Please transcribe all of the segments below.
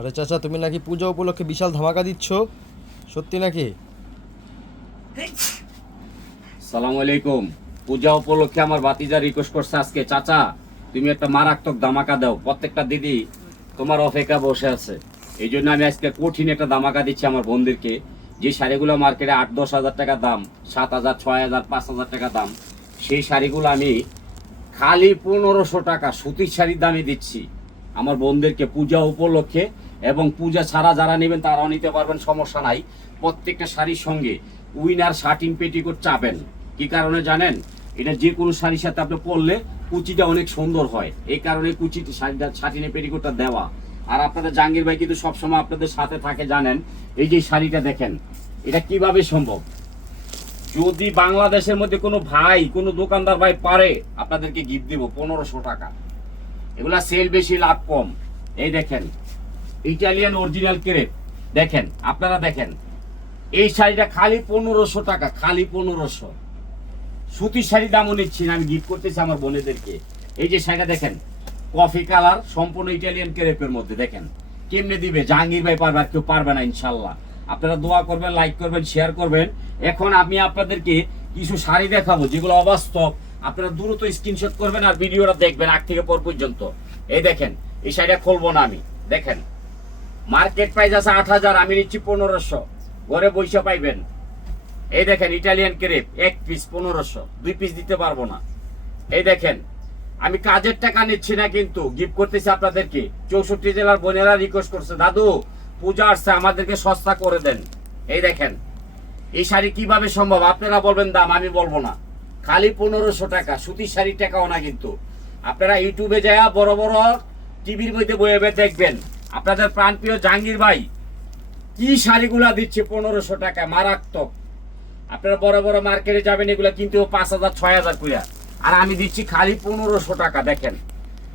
আরে চাচা, তুমি নাকি পূজা উপলক্ষে বিশাল ধামাকা দিচ্ছ? সত্যি নাকি? সালাম আলাইকুম। পূজা উপলক্ষে আমার বাতিজা রিকোয়েস্ট করছে আজকে। চাচা, তুমি একটা মারাত্মক ধামাকা দাও। প্রত্যেকটা দিদি তোমার অপেক্ষা বসে আছে। এই জন্য আমি আজকে কঠিন একটা ধামাকা দিচ্ছি আমার বোনদেরকে যে শাড়িগুলো মার্কেটে আট, দশ হাজার টাকা দাম, সাত হাজার, ছয় হাজার, পাঁচ হাজার টাকা দাম, সেই শাড়িগুলো আমি খালি পনেরোশো টাকা সুতির শাড়ির দামে দিচ্ছি। আমার বোনদেরকে পূজা উপলক্ষে এবং পূজা ছাড়া যারা নেবেন তারাও নিতে পারবেন, সমস্যা নাই। প্রত্যেকটা শাড়ির সঙ্গে উইনার শার্টিং পেটিকোট চাবেন। কি কারণে জানেন? এটা যে কোনো শাড়ির সাথে আপনি পরলে কুচিটা অনেক সুন্দর হয়। এই কারণে কুচিটি শাড়িটা শাটিনে পেটিকোটটা দেওয়া। আর আপনাদের জাহাঙ্গীর ভাই কিন্তু সবসময় আপনাদের সাথে থাকে, জানেন? এই যে শাড়িটা দেখেন, এটা কীভাবে সম্ভব? যদি বাংলাদেশের মধ্যে কোনো ভাই, কোনো দোকানদার ভাই পারে, আপনাদেরকে গিফট দিব, পনেরোশো টাকা। এগুলা সেল বেশি, লাভ কম। এই দেখেন ইটালিয়ান অরিজিনাল ক্রেপ দেখেন, আপনারা দেখেন, এই শাড়িটা খালি পনেরোশো টাকা, খালি পনেরোশো। সুতির শাড়ি দামও নিচ্ছি না, আমি গিফট করতেছি আমার বোনেদেরকে। এই যে শাড়িটা দেখেন কফি কালার সম্পূর্ণ ইটালিয়ান ক্রেপের মধ্যে, দেখেন। কেমনে দিবে? জাহাঙ্গীর ভাই পারবে, আর কেউ পারবে না, ইনশাল্লাহ। আপনারা দোয়া করবেন লাইক করবেন শেয়ার করবেন। এখন আমি আপনাদেরকে কিছু শাড়ি দেখাবো, যেগুলো অবাস্তব। আপনারা দ্রুত স্ক্রিনশট করবেন আর ভিডিওটা দেখবেন আগ থেকে পর পর্যন্ত। এই দেখেন, এই শাড়িটা খুলবো না আমি। দেখেন মার্কেট প্রাইস আছে আট হাজার, আমি নিচ্ছি পনেরোশো। ঘরে বৈশা পাইবেন। এই দেখেন, ইটালিয়ান ক্রেপ, এক পিস পনেরোশো। দুই পিস দিতে পারব না। এই দেখেন, আমি কাজের টাকা নিচ্ছি না কিন্তু গিফট করতেছি আপনাদেরকে। চৌষট্টি জেলার বোনেরা রিকোয়েস্ট করছে, দাদু, পূজা আসছে, আমাদেরকে সস্তা করে দেন। এই দেখেন, এই শাড়ি কীভাবে সম্ভব? আপনারা বলবেন দাম, আমি বলব না। খালি পনেরোশো টাকা, সুতির শাড়ির টাকাও না কিন্তু। আপনারা ইউটিউবে যায় বড় বড় টিভির মধ্যে বয়ে দেখবেন। আপনাদের প্রাণপ্রিয় জাহাঙ্গীর ভাই, কি শাড়িগুলা দিচ্ছে পনেরোশো টাকা মারাত্মক। আপনারা বড় বড় মার্কেটে যাবেন, এগুলো কিন্তু পাঁচ হাজার, ছয় হাজার কইরা। আর আমি দিচ্ছি খালি পনেরোশো টাকা, দেখেন।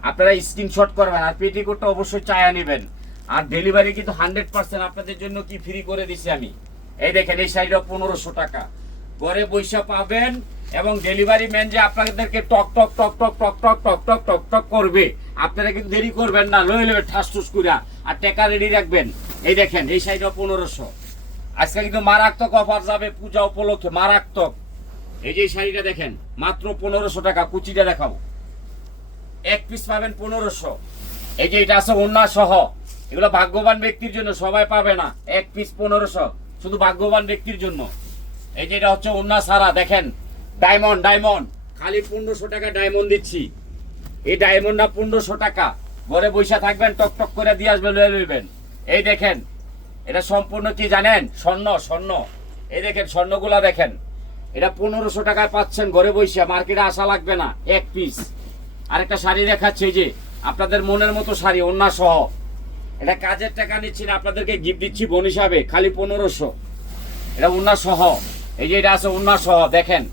আপনারা স্ক্রিনশট করবেন, আর পেটিকোটটা অবশ্যই চায়া নেবেন। আর ডেলিভারি কিন্তু হান্ড্রেড পার্সেন্ট আপনাদের জন্য কি ফ্রি করে দিছি আমি। এই দেখেন, এই শাড়িটা পনেরোশো টাকা। ঘরে বৈশা পাবেন এবং ডেলিভারি ম্যান যে আপনাদেরকে টক টক টক টক টক টক টক টক টক টক করবে আপনারা কিন্তু দেরি করবেন না, লয়ে লয়ে ঠাস ঠুস কইরা আর টাকা রেডি রাখবেন। এই দেখেন, এই শাড়িটা পনেরোশো। আজকে কিন্তু মারাত্মক অফার যাবে, পূজা উপলক্ষে, মারাত্মক। এই যে শাড়িটা দেখেন, মাত্র পনেরোশো টাকা, কুচিটা দেখাবো। এক পিস পাবেন পনেরোশো। এই যে এটা আছে অন্যা সহ এগুলো ভাগ্যবান ব্যক্তির জন্য, সবাই পাবে না। এক পিস পনেরোশো। শুধু ভাগ্যবান ব্যক্তির জন্য। এই যে এটা হচ্ছে অন্যা সারা, দেখেন। ডায়মন্ড ডায়মন্ড খালি পনেরোশো টাকা ডায়মন্ড দিচ্ছি। এই ডায়মন্ড না পনেরোশো টাকা। ঘরে বৈশা থাকবেন, টক টক করে দিয়ে আসবে, লয়ে লইবেন। এই দেখেন, এটা সম্পূর্ণ কি জানেন? স্বর্ণ স্বর্ণ। এই দেখেন, স্বর্ণগুলা দেখেন। এটা পনেরোশো টাকায় পাচ্ছেন ঘরে বসে, মার্কেটে আসা লাগবে না, এক পিস আরেকটা শাড়ি দেখাচ্ছে যে, আপনাদের মনের মতো শাড়ি অন্যা সহ। এটা কাজের টাকা নিচ্ছি না, আপনাদেরকে গিফট দিচ্ছি বোন হিসাবে, খালি পনেরোশো। এটা উন্না সহ। এই যে এটা আছে উন্না সহ, দেখেন।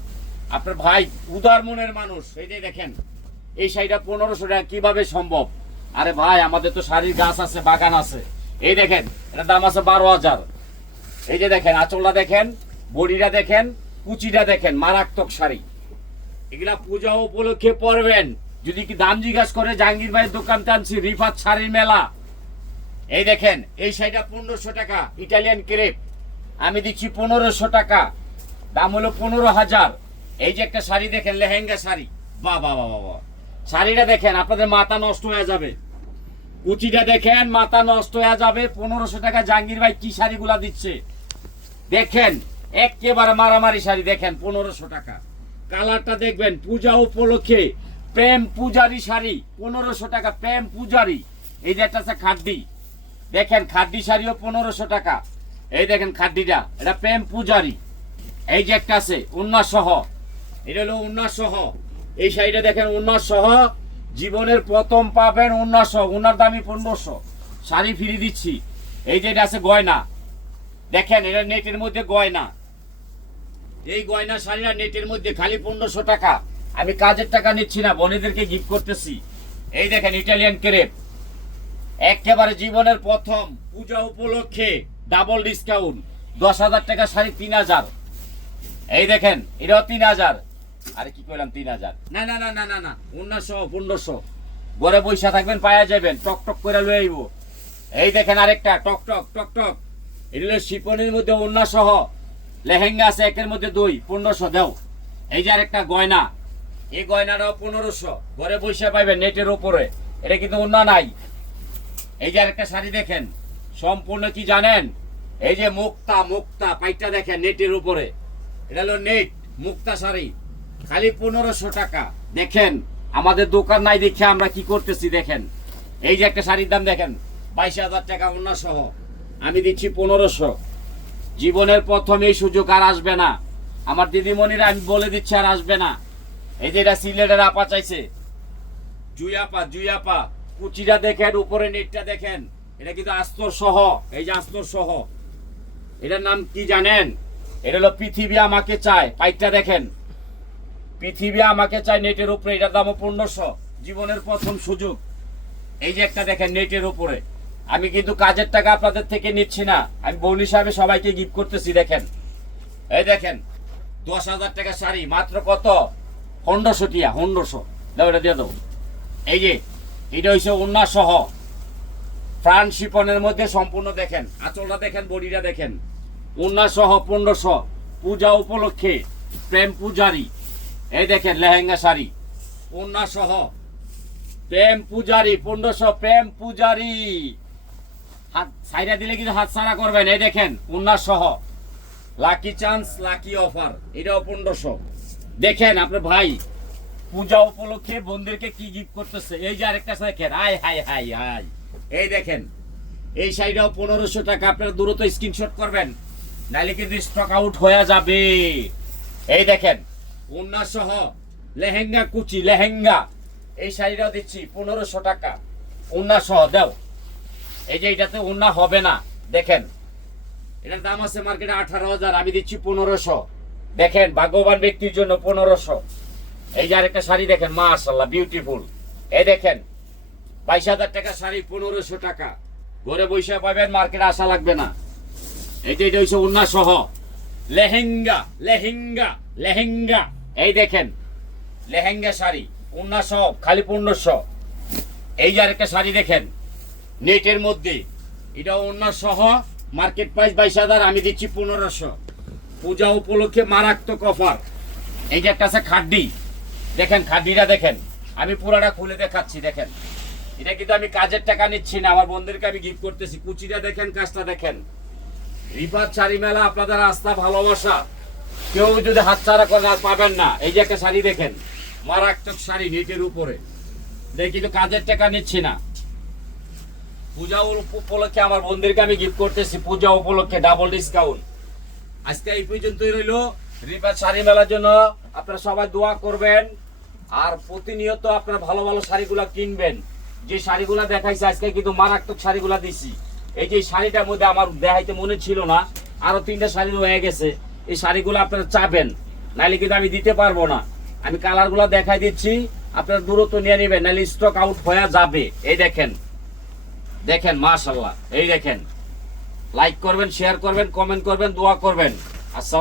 আপনার ভাই উদার মনের মানুষ, এই যে দেখেন। এই শাড়িটা পনেরোশো টাকা, কীভাবে সম্ভব? আরে ভাই, আমাদের তো শাড়ির গাছ আছে, বাগান আছে। এই দেখেন এটা দাম আছে বারো হাজার। এই যে দেখেন, আঁচলটা দেখেন, বডিটা দেখেন, কুচিটা দেখেন, মারাত্মক শাড়ি। এগুলা পূজা উপলক্ষে পরবেন। যদি কি দাম জিজ্ঞাসা করে, জাহাঙ্গীর ভাইয়ের দোকান টানছি, রিফাত শাড়ির মেলা। এই দেখেন, এই শাড়িটা পনেরোশো টাকা, ইটালিয়ান ক্রেপ। আমি দিচ্ছি পনেরোশো টাকা। দাম হলো পনেরো হাজার। এই যে একটা শাড়ি দেখেন, লেহেঙ্গা শাড়ি। বাহ বাহ বাহ বাহ। শাড়িটা দেখেন, আপনাদের মাথা নষ্ট হয়ে যাবে। কুচিটা দেখেন, মাথা নষ্ট হয়ে যাবে। পনেরোশো টাকা জাহাঙ্গীর ভাই কি শাড়িগুলা দিচ্ছে? দেখেন, একেবারে মারামারি শাড়ি, দেখেন, পনেরোশো টাকা। কালারটা দেখবেন, পূজা উপলক্ষে প্রেম পূজারি শাড়ি, পনেরোশো টাকা, প্রেম পূজারি। এই যে একটা আছে দেখেন, খাড্ডি শাড়িও পনেরোশো টাকা। এই দেখেন খাড্ডিটা, এটা প্রেম পূজারি। এই যে একটা আছে উন্নাস সহ এটা হলো উন্নাস সহ এই শাড়িটা দেখেন উন্নাস সহ জীবনের প্রথম পাবেন উন্নাস সহ দামি পনেরোশো। শাড়ি ফিরিয়ে দিচ্ছি। এই যে এটা আছে গয়না। দেখেন, এটা নেটের মধ্যে গয়না। এই গয়না শাড়িটা নেটের মধ্যে, খালি পনেরোশো টাকা। আমি কাজের টাকা নিচ্ছি না, বোনেদেরকে গিফট করতেছি। এই দেখেন ইটালিয়ান ক্রেপ একেবারে জীবনের প্রথম পূজা উপলক্ষে ডাবল ডিসকাউন্ট দশ হাজার টাকা শাড়ি তিন হাজার। এই দেখেন, এটাও তিন হাজার। আরে কি করলাম তিন হাজার। না না না না না না উনিশশো পনেরোশো। ঘরে বৈশা থাকবেন পায়া যাবেন টক টক করে লয়ে আইব। এই দেখেন আরেকটা টক টক টক টক। এটা হলো শিপনের মধ্যে সহ লেহেঙ্গা আছে একের মধ্যে দুই পনেরোশো দেও। এই যে আরেকটা গয়না এই গয়নাটাও পনেরোশো। ঘরে বসে পাইবেন নেটের উপরে। এটা কিন্তু অন্য নাই। এই যে আরেকটা শাড়ি দেখেন সম্পূর্ণ কি জানেন? এই যে মুক্তা মুক্তা পাইটা দেখেন নেটের উপরে। এটা হলো নেট মুক্তা শাড়ি। খালি পনেরোশো টাকা। দেখেন, আমাদের দোকান নাই দেখে আমরা কি করতেছি দেখেন। এই যে একটা শাড়ির দাম দেখেন, বাইশ হাজার টাকা অন্য সহ। আমি দিচ্ছি পনেরোশো। জীবনের প্রথম এই সুযোগ আর আসবে না। আমার দিদিমণিরা আমি বলে দিচ্ছি আর আসবে না। এই যে এটা সিলেটের আপা চাইছে। জুইয়াপা জুইয়াপা কুচিটা দেখেন, উপরে নেটটা দেখেন। এটা কিন্তু আস্তর সহ, এই যে আস্তর সহ। এটার নাম কি জানেন? এটা হলো পৃথিবী আমাকে চায়। পাইকটা দেখেন। পৃথিবী আমাকে চায় নেটের উপরে এটার দাম পনেরোশো। জীবনের প্রথম সুযোগ। এই যে একটা দেখেন, নেটের উপরে। আমি কিন্তু কাজের টাকা আপনাদের থেকে নিচ্ছি না। আমি বোন হিসাবে সবাইকে গিফট করতেছি, দেখেন। এই দেখেন, দশ হাজার টাকা শাড়ি, মাত্র কত? পনেরোশো টিয়া, পনেরোশো। দাও, এটা দিয়ে দেবো এই যে, এটা হচ্ছে উন্না সহ ফ্রান্স শিপনের মধ্যে সম্পূর্ণ দেখেন, আঁচলটা দেখেন, বডিটা দেখেন। উন্না সহ পনেরোশো। পূজা উপলক্ষে, প্রেম পূজারি। এই দেখেন লেহেঙ্গা শাড়ি। উন্না সহ। প্রেম পূজারি, পনেরোশো প্রেম পূজারি। হাত সাইডা দিলে কিন্তু হাত সারা করবেন, এই দেখেন উন্না সহ। লাকি চান্স, লাকি অফার, এটাও পনেরোশো। দেখেন আপনার ভাই, পূজা উপলক্ষে বোনদেরকে কি গিফট করতেছে? এই যে আরেকটা দেখেন, হাই হাই হাই হাই। এই দেখেন, এই শাড়িটাও পনেরোশো টাকা, আপনারা দ্রুত স্ক্রিনশট করবেন, নাইলে কিন্তু স্টক আউট হয়ে যাবে। এই দেখেন উন্না সহ লেহেঙ্গা কুচি, লেহেঙ্গা। এই শাড়িটাও দিচ্ছি, পনেরোশো টাকা। উন্না সহ দাও। এই যে এটাতে উন্না হবে না, দেখেন। এটার দাম আছে মার্কেটে আঠারো হাজার, আমি দিচ্ছি পনেরোশো। দেখেন, ভাগ্যবান ব্যক্তির জন্য পনেরোশো। এই যে আরেকটা শাড়ি দেখেন মাশাল্লাহ বিউটিফুল এই দেখেন, বাইশ হাজার টাকা শাড়ি, পনেরোশো টাকা। ঘরে বৈশা পাবেন, মার্কেটে আসা লাগবে না। এই যে এটা হচ্ছে উন্না সহ লেহেঙ্গা লেহেঙ্গা লেহেঙ্গা। এই দেখেন, লেহেঙ্গা শাড়ি, উন্না সহ খালি পনেরোশো এই যে আরেকটা শাড়ি দেখেন, নেটের মধ্যে। এটা অন্য সহ মার্কেট প্রাইস বাইশ হাজার, আমি দিচ্ছি পনেরোশো। পূজা উপলক্ষে মারাত্মক অফার এই যে একটা আছে খাড্ডি। দেখেন, খাড্ডিটা দেখেন। আমি পুরাটা খুলে দেখাচ্ছি, দেখেন। এটা কিন্তু আমি কাজের টাকা নিচ্ছি না, আমার বন্ধুদেরকে আমি গিফট করতেছি। কুচিটা দেখেন, কাজটা দেখেন। রিপার চারি মেলা, আপনাদের আস্থা, ভালোবাসা। কেউ যদি হাতছাড়া করেন, আর পাবেন না। এই যে একটা শাড়ি দেখেন, মারাত্মক শাড়ি নেটের উপরে। দেখি কিন্তু কাজের টাকা নিচ্ছি না। পূজা উপ- উপলক্ষে আমার বন্ধুদেরকে আমি গিফট করতেছি, পূজা উপলক্ষে ডাবল ডিসকাউন্ট আজকে এই পর্যন্তই রইল। রিপার শাড়ি মেলার জন্য আপনারা সবাই দোয়া করবেন। আর প্রতিনিয়ত আপনারা ভালো ভালো শাড়িগুলো কিনবেন। যে শাড়িগুলো দেখাইছে, আজকে কিন্তু মারাত্মক শাড়িগুলো দিছি। এই যে শাড়িটার মধ্যে আমার দেখাইতে মনে ছিল না, আরও তিনটা শাড়ি হয়ে গেছে। এই শাড়িগুলো আপনারা চাবেন। নাইলে কিন্তু আমি দিতে পারব না। আমি কালারগুলো দেখাই দিচ্ছি, আপনারা দূরত্ব নিয়ে নেবেন নাহলে স্টক আউট হয়ে যাবে। এই দেখেন দেখেন মাশাল্লাহ এই দেখেন। লাইক করবেন শেয়ার করবেন কমেন্ট করবেন, দোয়া করবেন। আসসালাম